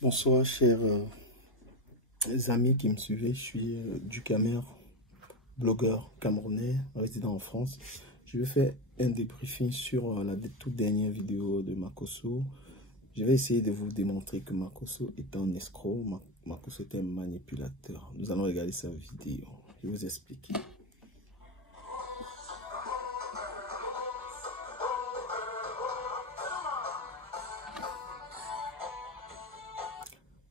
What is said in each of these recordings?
Bonsoir chers amis qui me suivez, je suis du Camer, blogueur camerounais, résident en France. Je vais faire un débriefing sur la toute dernière vidéo de Makosso. Je vais essayer de vous démontrer que Makosso est un escroc, Makosso est un manipulateur. Nous allons regarder sa vidéo, je vais vous expliquer.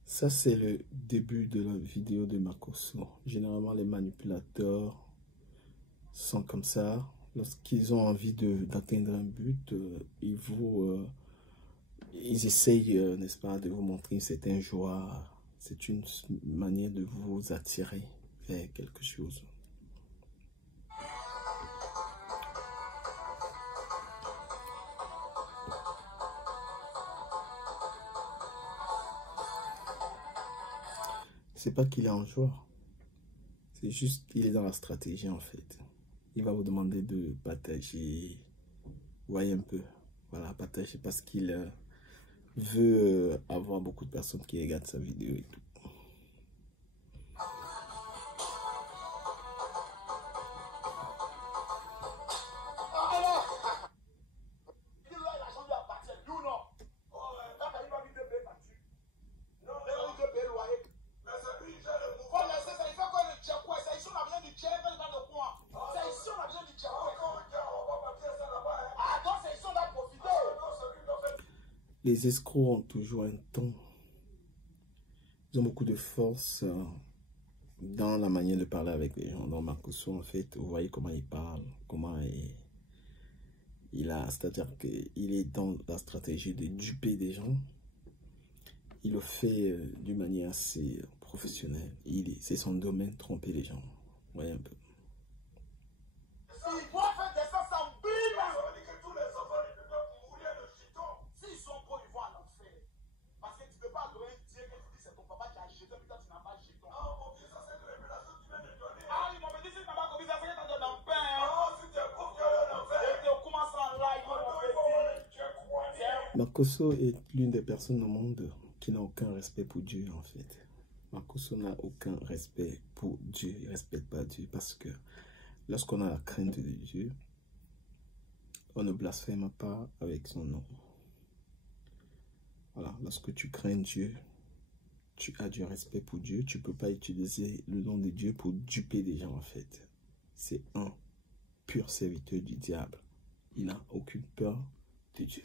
Ça, c'est le début de la vidéo de Makosso. Généralement, les manipulateurs sont comme ça. Lorsqu'ils ont envie d'atteindre un but, ils essayent, n'est-ce pas, de vous montrer une certaine joie. C'est une manière de vous attirer vers quelque chose. C'est pas qu'il est en joie, c'est juste qu'il est dans la stratégie en fait. Il va vous demander de partager, voyez un peu, voilà, partager parce qu'il veut avoir beaucoup de personnes qui regardent sa vidéo et tout. Les escrocs ont toujours un ton. Ils ont beaucoup de force dans la manière de parler avec les gens. Dans Makosso, en fait, vous voyez comment il parle, c'est-à-dire qu'il est dans la stratégie de duper des gens. Il le fait d'une manière assez professionnelle. C'est son domaine, tromper les gens. Vous voyez un peu. Makosso est l'une des personnes au monde qui n'a aucun respect pour Dieu en fait. Makosso n'a aucun respect pour Dieu, il ne respecte pas Dieu parce que lorsqu'on a la crainte de Dieu, on ne blasphème pas avec son nom. Voilà, lorsque tu crains Dieu, tu as du respect pour Dieu, tu ne peux pas utiliser le nom de Dieu pour duper des gens en fait. C'est un pur serviteur du diable. Il n'a aucune peur de Dieu.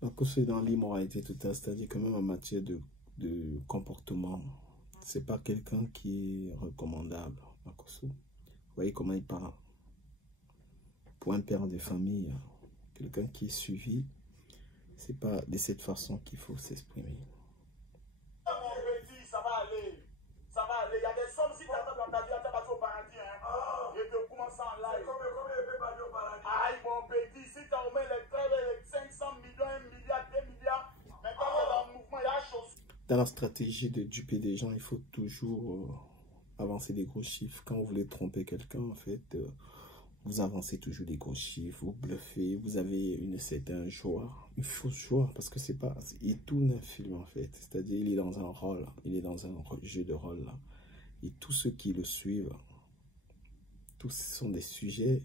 Makosso est dans l'immoralité totale, c'est-à-dire que même en matière de comportement, c'est pas quelqu'un qui est recommandable. Makosso, vous voyez comment il parle. Pour un père de famille, quelqu'un qui est suivi, c'est pas de cette façon qu'il faut s'exprimer. Ça va aller, ça va aller. Il y a des sommes, si tu attends dans ta vie, tu vas passer au paradis. Je te commence en live. Combien peut passer au paradis? Aïe, mon petit, si tu as au moins les 500 millions, 1 milliard, 2 milliards, maintenant il y a un mouvement, il y a chose. Dans la stratégie de duper des gens, il faut toujours avancer des gros chiffres. Quand vous voulez tromper quelqu'un, en fait, vous avancez toujours des gros chiffres, vous bluffez, vous avez une certaine joie, une fausse joie, parce que c'est pas, il tourne un film en fait, c'est-à-dire il est dans un rôle, il est dans un jeu de rôle là, et tous ceux qui le suivent, tous sont des sujets,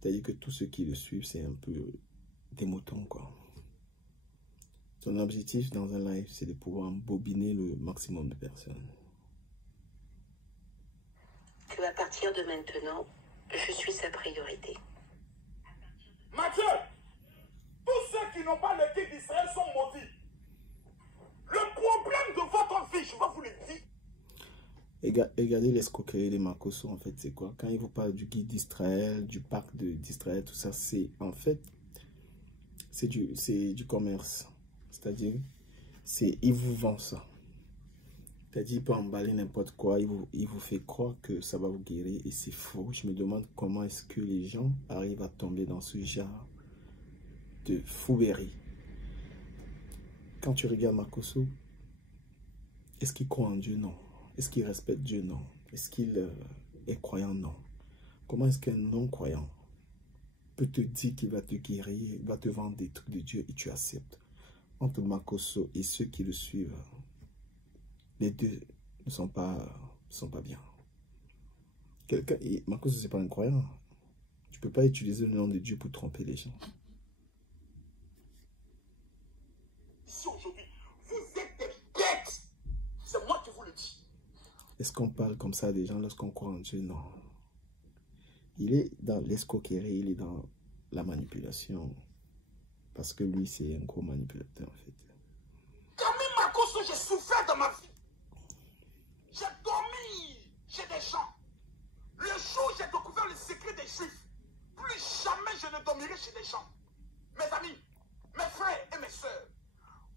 c'est-à-dire que tous ceux qui le suivent, c'est un peu des moutons quoi. Son objectif dans un live, c'est de pouvoir embobiner le maximum de personnes. Que à partir de maintenant, je suis sa priorité. Mathieu, tous ceux qui n'ont pas le titre d'Israël sont maudits. Le problème de votre vie, je vais vous le dire. Regardez l'escroquerie de Makosso, en fait, c'est quoi? Quand il vous parle du guide d'Israël, du parc d'Israël, tout ça, c'est en fait, c'est du commerce. C'est-à-dire, il vous vend ça. C'est-à-dire, il peut emballer n'importe quoi, il vous fait croire que ça va vous guérir et c'est faux. Je me demande comment est-ce que les gens arrivent à tomber dans ce genre de fouberie. Quand tu regardes Makosso, est-ce qu'il croit en Dieu? Non. Est-ce qu'il respecte Dieu? Non. Est-ce qu'il est croyant? Non. Comment est-ce qu'un non-croyant peut te dire qu'il va te guérir, va te vendre des trucs de Dieu et tu acceptes? Entre Makosso et ceux qui le suivent, les deux ne sont pas bien. Makosso, c'est pas un croyant. Tu peux pas utiliser le nom de Dieu pour tromper les gens. Ici aujourd'hui, vous êtes des bêtes. C'est moi qui vous le dis. Est-ce qu'on parle comme ça des gens lorsqu'on croit en Dieu? Non. Il est dans l'escroquerie, il est dans la manipulation. Parce que lui, c'est un gros manipulateur, en fait. Camille Makosso, j'ai souffert dans ma vie. J'ai dormi chez des gens. Le jour où j'ai découvert le secret des Juifs, plus jamais je ne dormirai chez des gens. Mes amis, mes frères et mes sœurs,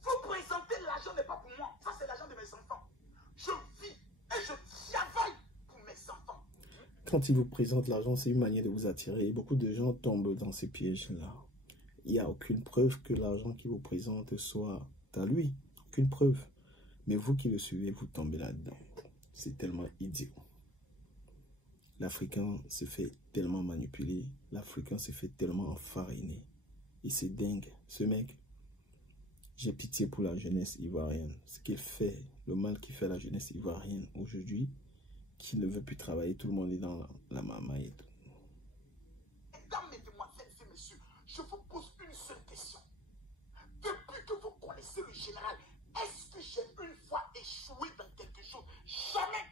vous présentez l'argent n'est pas pour moi. Ça, c'est l'argent de mes enfants. Je vis et je travaille pour mes enfants. Quand il vous présente l'argent, c'est une manière de vous attirer. Beaucoup de gens tombent dans ces pièges-là. Il n'y a aucune preuve que l'argent qu'il vous présente soit à lui. Aucune preuve. Mais vous qui le suivez, vous tombez là-dedans. C'est tellement idiot. L'Africain se fait tellement manipuler. L'Africain se fait tellement enfariner. Et c'est dingue. Ce mec, j'ai pitié pour la jeunesse ivoirienne. Ce qu'il fait, le mal qu'il fait à la jeunesse ivoirienne aujourd'hui, qui ne veut plus travailler, tout le monde est dans la mamaille et tout. Mesdames, mesdemoiselles et messieurs, je vous pose une seule question. Depuis que vous connaissez le général, est-ce que j'ai une fois échoué dans quelque chose? Jamais.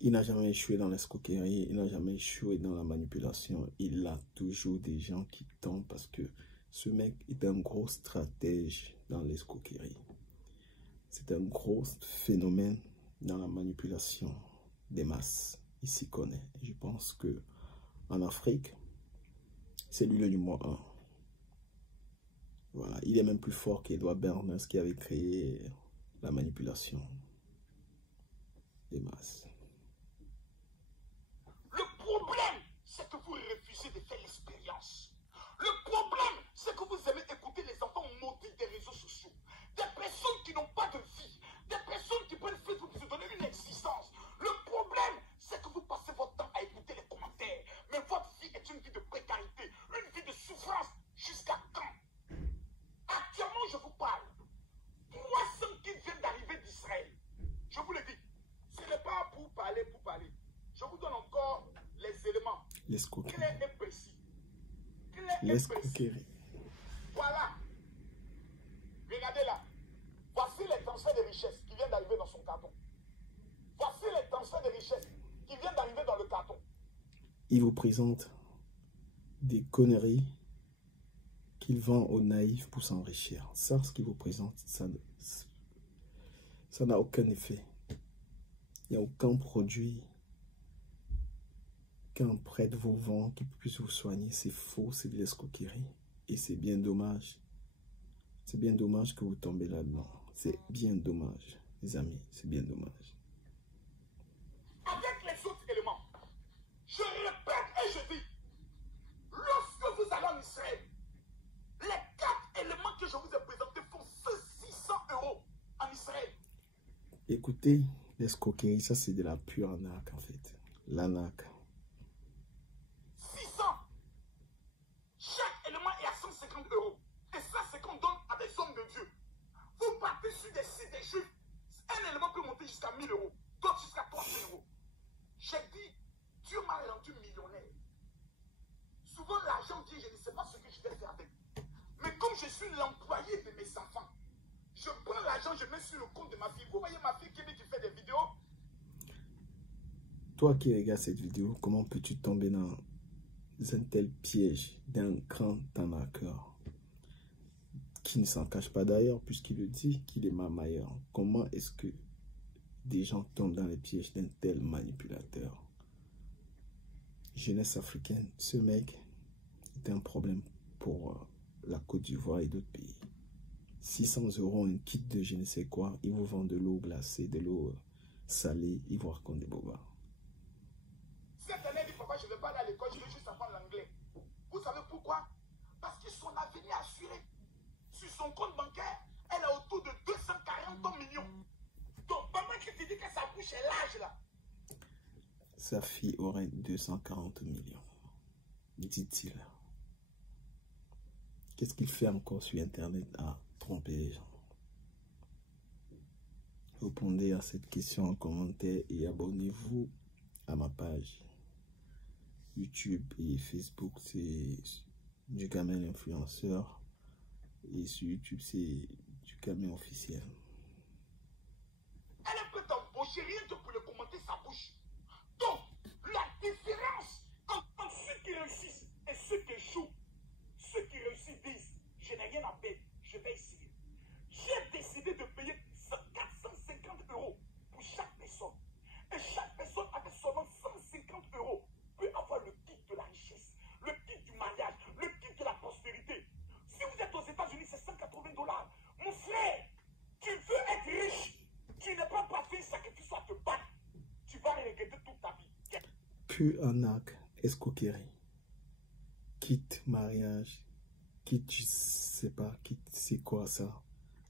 Il n'a jamais échoué dans l'escroquerie, il n'a jamais échoué dans la manipulation. Il a toujours des gens qui tombent parce que ce mec est un gros stratège dans l'escroquerie. C'est un gros phénomène dans la manipulation des masses. Il s'y connaît. Et je pense que en Afrique, c'est lui le numéro 1. Voilà. Il est même plus fort qu'Edouard Bernays qui avait créé la manipulation des masses. Le problème, c'est que vous refusez de faire l'expérience. Le problème, c'est que vous aimez écouter les enfants maudits des réseaux sociaux. Des personnes qui n'ont pas de vie. Des personnes qui prennent Facebook pour se donner une existence. Le problème, c'est que vous passez votre temps à écouter les commentaires. Mais votre vie est une vie de précarité, une vie de souffrance. Jusqu'à quand? Actuellement, je vous parle. 300 qui viennent d'arriver d'Israël. Je vous le dis, ce n'est pas pour parler, pour parler. Je vous donne encore les éléments. Clairs et précis. Clairs et précis. Voilà. Regardez là. Voici les transferts de richesses qui viennent d'arriver dans son carton. Voici les transferts de richesses qui viennent d'arriver dans le carton. Il vous présente des conneries qu'il vend aux naïfs pour s'enrichir. Ça, ce qu'il vous présente, ça n'a aucun effet. Il n'y a aucun produit qu'un prêtre vous vend qui puisse vous soigner. C'est faux, c'est de l'escroquerie. Et c'est bien dommage. C'est bien dommage que vous tombez là-dedans. C'est bien dommage, les amis. C'est bien dommage. Avec les autres éléments, je répète et je dis, lorsque vous allez en Israël, les 4 éléments que je vous ai présentés font 600 € en Israël. Écoutez, l'escroquerie, ça c'est de la pure arnaque en fait. L'arnaque. 600. Chaque élément est à 150 €. Et ça, c'est qu'on donne à des hommes de Dieu. Vous partez sur des sites des Juifs. Un élément peut monter jusqu'à 1000 €. D'autres jusqu'à 300 €. J'ai dit, Dieu m'a rendu millionnaire. Souvent, l'argent dit, je ne sais pas ce que je vais faire avec. Mais comme je suis l'employé de mes enfants, je prends l'argent, je mets sur le compte de ma fille. Vous voyez ma fille qui fait des vidéos. Toi qui regardes cette vidéo, comment peux-tu tomber dans un tel piège d'un grand arnaqueur qui ne s'en cache pas d'ailleurs, puisqu'il le dit qu'il est mamailleur? Comment est-ce que des gens tombent dans les pièges d'un tel manipulateur? Jeunesse africaine, ce mec est un problème pour la Côte d'Ivoire et d'autres pays. 600 €, un kit de je ne sais quoi, ils vous vendent de l'eau glacée, de l'eau salée, ils vous racontent des bobards. Cette année, dit papa, je ne vais pas aller à l'école, je vais juste apprendre l'anglais. Vous savez pourquoi? Parce que son avenir est assuré. Sur son compte bancaire, elle a autour de 200 sa fille aurait 240 millions, dit-il. Qu'est-ce qu'il fait encore sur Internet à tromper les gens? Répondez à cette question en commentaire et abonnez-vous à ma page YouTube et Facebook. C'est du Kamel influenceur et sur YouTube c'est du Kamel officiel. Elle peut t'embaucher rien que pour le commenter sa bouche. Donc, la différence entre ceux qui réussissent et ceux qui échouent, ceux qui réussissent disent, je n'ai rien à payer, je vais essayer. J'ai décidé de payer 450 € pour chaque personne. Et chaque personne avec seulement 150 € peut avoir le kit de la richesse, le kit du mariage, le kit de la prospérité. Si vous êtes aux États-Unis, c'est 180 $. Mon frère, tu veux être riche, tu n'es pas fait ça que tu sois te battre. Tu vas regretter toute ta vie. Puis arnaque, escroquerie, quitte mariage, quitte, je sais pas, quitte, c'est quoi ça?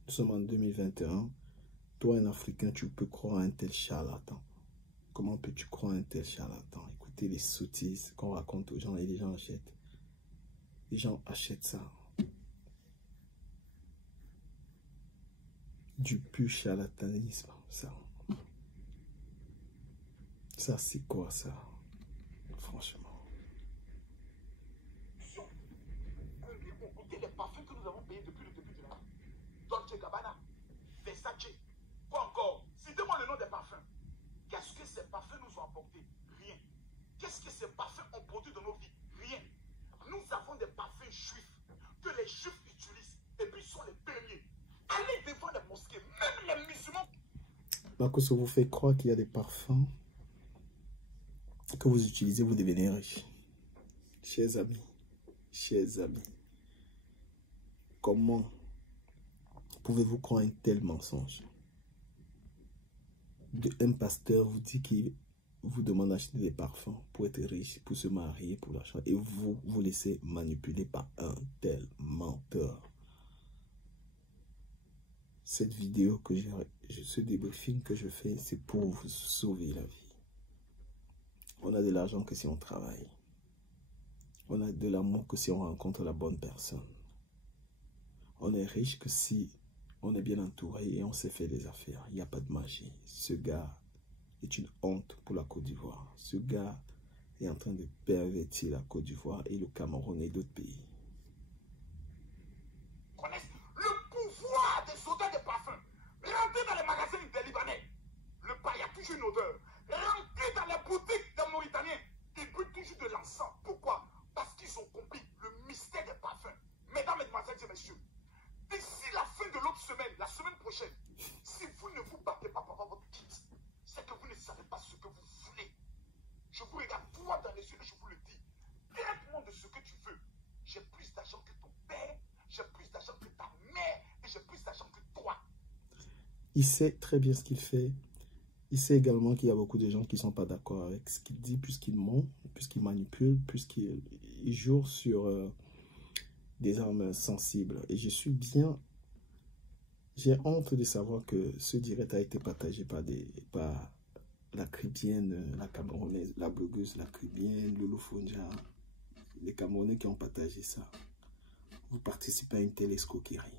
Nous sommes en 2021. Toi, un Africain, tu peux croire à un tel charlatan. Comment peux-tu croire à un tel charlatan? Écoutez les sottises qu'on raconte aux gens et les gens achètent. Les gens achètent ça. Du pur charlatanisme, ça. Ça, c'est quoi ça? Franchement. Combien ont coûté les parfums que nous avons payés depuis le début de l'année? Dolce Gabbana, Versace, quoi encore? Citez-moi le nom des parfums. Qu'est-ce que ces parfums nous ont apporté? Rien. Qu'est-ce que ces parfums ont produit dans nos vies? Rien. Nous avons des parfums juifs que les juifs utilisent et puis sont les premiers. Allez devant les mosquées, même les musulmans. Marcos vous fait croire qu'il y a des parfums que vous utilisez, vous devenez riche. Chers amis, comment pouvez-vous croire un tel mensonge? Un pasteur vous dit qu'il vous demande d'acheter des parfums pour être riche, pour se marier, pour l'argent, et vous vous laissez manipuler par un tel menteur. Cette vidéo que ce débriefing que je fais, c'est pour vous sauver la vie. On a de l'argent que si on travaille. On a de l'amour que si on rencontre la bonne personne. On est riche que si on est bien entouré et on sait faire des affaires. Il n'y a pas de magie. Ce gars est une honte pour la Côte d'Ivoire. Ce gars est en train de pervertir la Côte d'Ivoire et le Cameroun et d'autres pays. Connaissent le pouvoir des soldats de parfum. Rentrez dans les magasins des Libanais. Le pas, il y a toujours une odeur. Rentrez dans les boutiques des Mauritaniens. Ils brûlent toujours de l'encens. Pourquoi? Parce qu'ils ont compris le mystère des parfums. Mesdames, mesdemoiselles et messieurs, d'ici la fin de l'autre semaine, la semaine prochaine, si vous ne vous battez pas pour avoir votre kit, c'est que vous ne savez pas ce que vous voulez. Je vous regarde droit dans les yeux et je vous le dis. Traite-moi de ce que tu veux. J'ai plus d'argent que ton père, j'ai plus d'argent que ta mère et j'ai plus d'argent que toi. Il sait très bien ce qu'il fait. Il sait également qu'il y a beaucoup de gens qui ne sont pas d'accord avec ce qu'il dit, puisqu'il ment, puisqu'il manipule, puisqu'il joue sur des armes sensibles. Et je suis bien... J'ai honte de savoir que ce direct a été partagé par la Cribienne, la Camerounaise, la blogueuse, la Cribienne, Loulou Fonja, les Camerounais qui ont partagé ça. Vous participez à une telle escroquerie.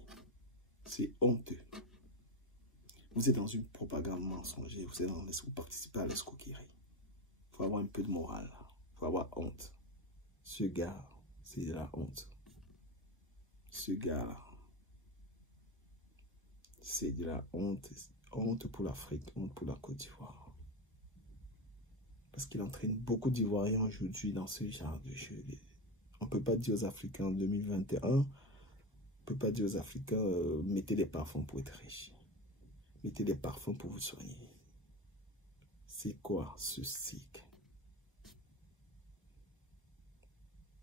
C'est honteux. Vous êtes dans une propagande mensongère, vous participez à l'escroquerie. Il faut avoir un peu de morale, il faut avoir honte. Ce gars, c'est de la honte. Ce gars, c'est de la honte. Honte pour l'Afrique, honte pour la Côte d'Ivoire. Parce qu'il entraîne beaucoup d'Ivoiriens aujourd'hui dans ce genre de jeu. On ne peut pas dire aux Africains en 2021, on ne peut pas dire aux Africains, mettez des parfums pour être riches. Mettez des parfums pour vous soigner. C'est quoi ce cycle?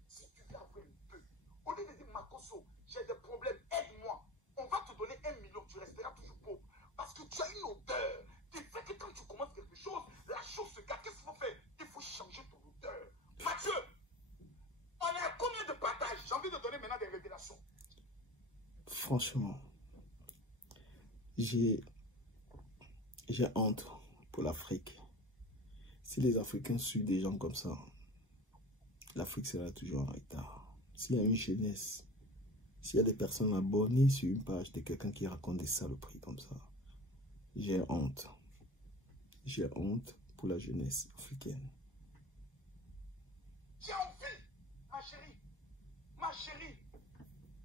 Si tu veux avoir un peu, au lieu de dire Makoso, j'ai des problèmes, aide-moi. On va te donner 1 million, tu resteras toujours pauvre. Parce que tu as une odeur qui fait que quand tu commences quelque chose, la chose se gâte. Qu'est-ce qu'il faut faire? Il faut changer ton odeur. Mathieu, on est à combien de partages? J'ai envie de donner maintenant des révélations. Franchement, j'ai honte pour l'Afrique. Si les Africains suivent des gens comme ça, l'Afrique sera toujours en retard. S'il y a une jeunesse, s'il y a des personnes abonnées sur une page de quelqu'un qui raconte des saloperies comme ça, j'ai honte. J'ai honte pour la jeunesse africaine. J'ai envie, ma chérie, ma chérie.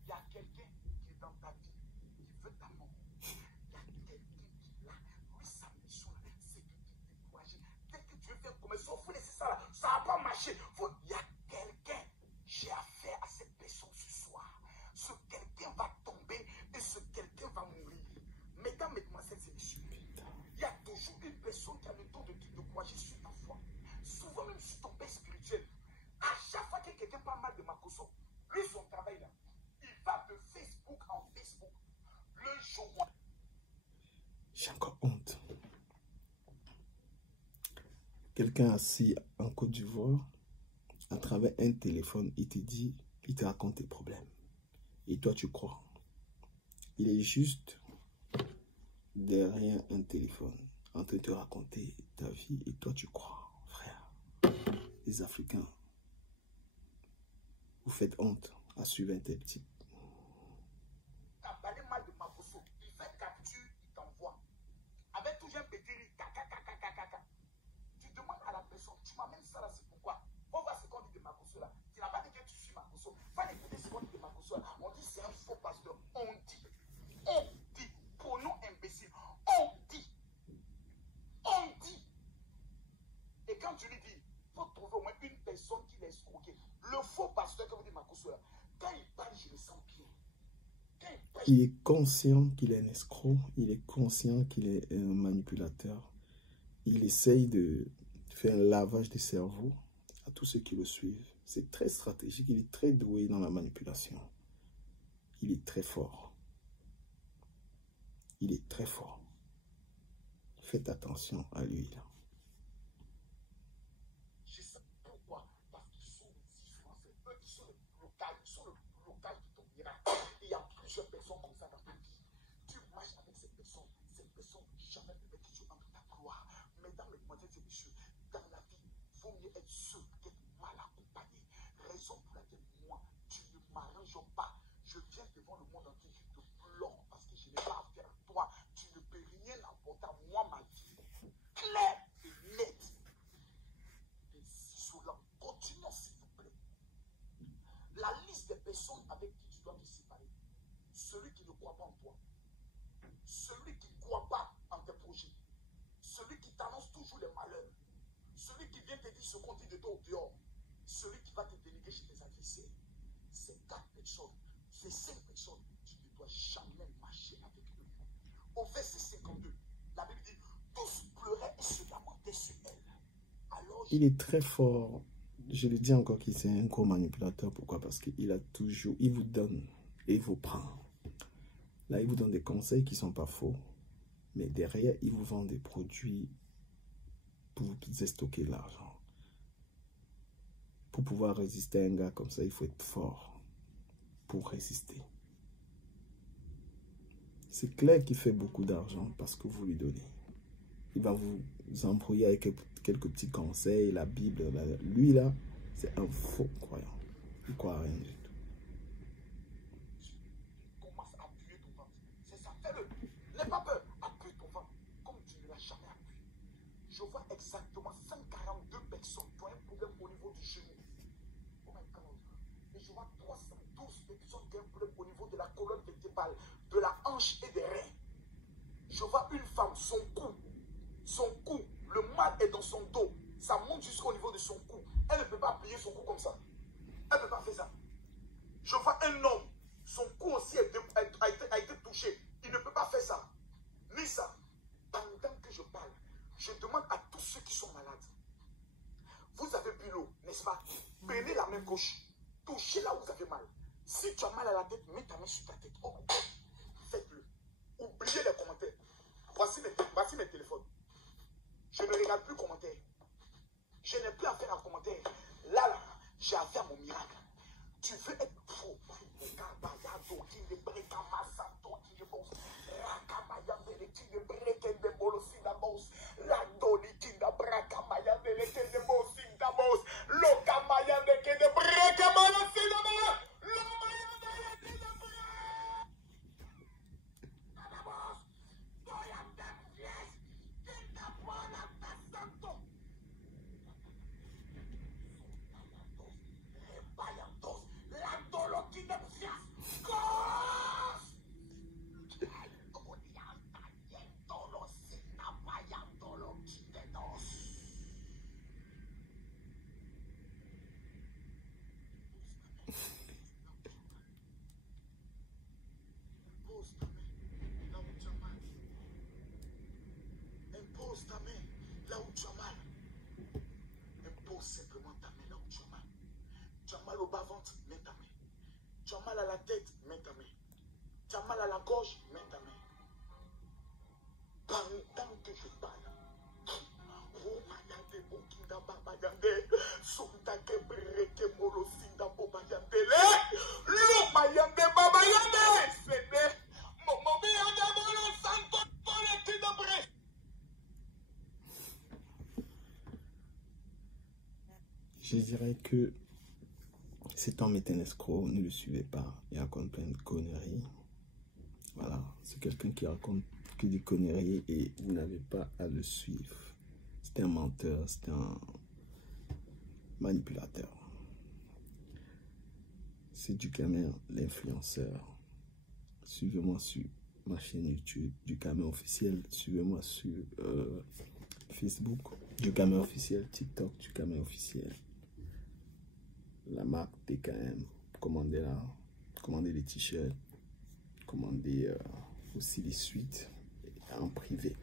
Il y a quelqu'un qui est dans ta vie, qui veut ta mort. Il y a quelqu'un qui est là, lui, sa mission, c'est de te décourager. Dès que tu veux faire comme ça, il faut laisser ça là, ça va pas marcher. Il y a quelqu'un, j'ai affaire à cette personne ce soir. Ce quelqu'un va tomber et ce quelqu'un va mourir. Mesdames, mesdemoiselles et messieurs, il y a toujours une personne qui a le don de te décourager sur ta foi. Souvent même sur ton père spirituel. À chaque fois que quelqu'un parle mal de Makosso, lui, son travail là, il va de Facebook en Facebook. Le jour où... J'ai encore honte. Quelqu'un assis en Côte d'Ivoire, à travers un téléphone, il te dit, il te raconte tes problèmes. Et toi, tu crois. Il est juste derrière un téléphone, en train de te raconter ta vie, et toi, tu crois, frère. Les Africains, vous faites honte à suivre un tel type. Tu as parlé mal de Makosso, il fait capture, il t'envoie. Avec toujours un petit riz, caca. Tu demandes à la personne, tu m'amènes ça là, c'est pourquoi? Faut voir ce qu'on dit de Makosso là. Tu n'as pas dit que tu suis Makosso. Va écouter ce qu'on dit de Makosso là. On dit c'est un faux pasteur. On dit, pronom imbécile. On dit. Et quand tu lui dis, il faut trouver au moins une personne qui l'a escroqué. Le faux pasteur que vous dites Makosso là, quand il parle, je le sens bien. Il est conscient qu'il est un escroc, il est conscient qu'il est un manipulateur. Il essaye de faire un lavage des cerveaux à tous ceux qui le suivent. C'est très stratégique, il est très doué dans la manipulation. Il est très fort. Il est très fort. Faites attention à lui là. Je sais pourquoi. Parce qu'ils sont les influenceurs. Eux qui sont le blocage de ton miracle. Il y a plusieurs personnes comme ça dans ta vie. Tu marches avec cette personne jamais ne met toujours entre ta gloire. Mesdames, mesdemoiselles et messieurs, dans la vie, il vaut mieux être seul qu'être mal accompagné. Raison pour laquelle moi, tu ne m'arranges pas. Je viens devant le monde entier, je te pleure parce que je n'ai pas affaire à toi. Tu ne peux rien apporter à moi, ma vie. Claire et nette. Et cela, continuons s'il vous plaît. La liste des personnes avec qui tu dois te séparer. Celui qui ne croit pas en toi. Celui qui ne croit pas en tes projets. Celui qui t'annonce toujours les malheurs. Celui qui vient te dire ce qu'on dit de toi au dehors. Celui qui va te dénigrer chez tes adversaires. Ces 4 personnes, ces 5 personnes, tu ne dois jamais marcher avec eux. Au verset 52, la Bible dit, tous pleuraient et se lamentaient sur elle. Alors, il est très fort. Je le dis encore qu'il est un gros manipulateur. Pourquoi? Parce qu'il a toujours, il vous donne et il vous prend. Là, il vous donne des conseils qui ne sont pas faux. Mais derrière, il vous vend des produits pour vous stocker l'argent. Pour pouvoir résister à un gars comme ça, il faut être fort pour résister. C'est clair qu'il fait beaucoup d'argent parce que vous lui donnez. Il va vous embrouiller avec quelques petits conseils, la Bible. Lui, là, c'est un faux croyant. Il ne croit à rien du tout. commence à appuyer ton ventre. C'est ça, fais-le. N'aie pas peur. Appuie ton ventre comme tu ne l'as jamais appuyé. Je vois exactement 142 personnes qui ont un problème au niveau du genou. Et je vois 312 personnes qui ont un problème au niveau de la colonne vertébrale, de la hanche et des reins. Je vois une femme, son cou, le mal est dans son dos. Ça monte jusqu'au niveau de son cou. Elle ne peut pas plier son cou comme ça. Elle ne peut pas faire ça. Je vois un homme, son cou aussi a été touché. Il ne peut pas faire ça. Ni ça. Pendant que je parle, je demande à tous ceux qui sont malades. Vous avez bu l'eau, n'est-ce pas? Prenez la main gauche. Touchez là où vous avez mal. Si tu as mal à la tête, mets ta main sur ta tête. Oh, faites-le. Oubliez les commentaires. Voici mes téléphones. Je ne regarde plus les commentaires. Je n'ai plus affaire à commentaires. Là, j'ai affaire à mon miracle. Tu veux être faux. Tu as mal à la tête, mets ta main. Tu as mal à la gorge, mets ta main. Pendant que je parle, je dirais que cet homme est un escroc, ne le suivez pas, il raconte plein de conneries. Voilà, c'est quelqu'un qui raconte que des conneries et vous n'avez pas à le suivre. C'est un menteur, c'est un manipulateur. C'est Dukamer, l'influenceur. Suivez-moi sur ma chaîne YouTube, Dukamer officiel. Suivez-moi sur Facebook, Dukamer officiel, TikTok, Dukamer officiel. La marque DKM, commandez-la, commandez les t-shirts, commandez aussi les suites en privé.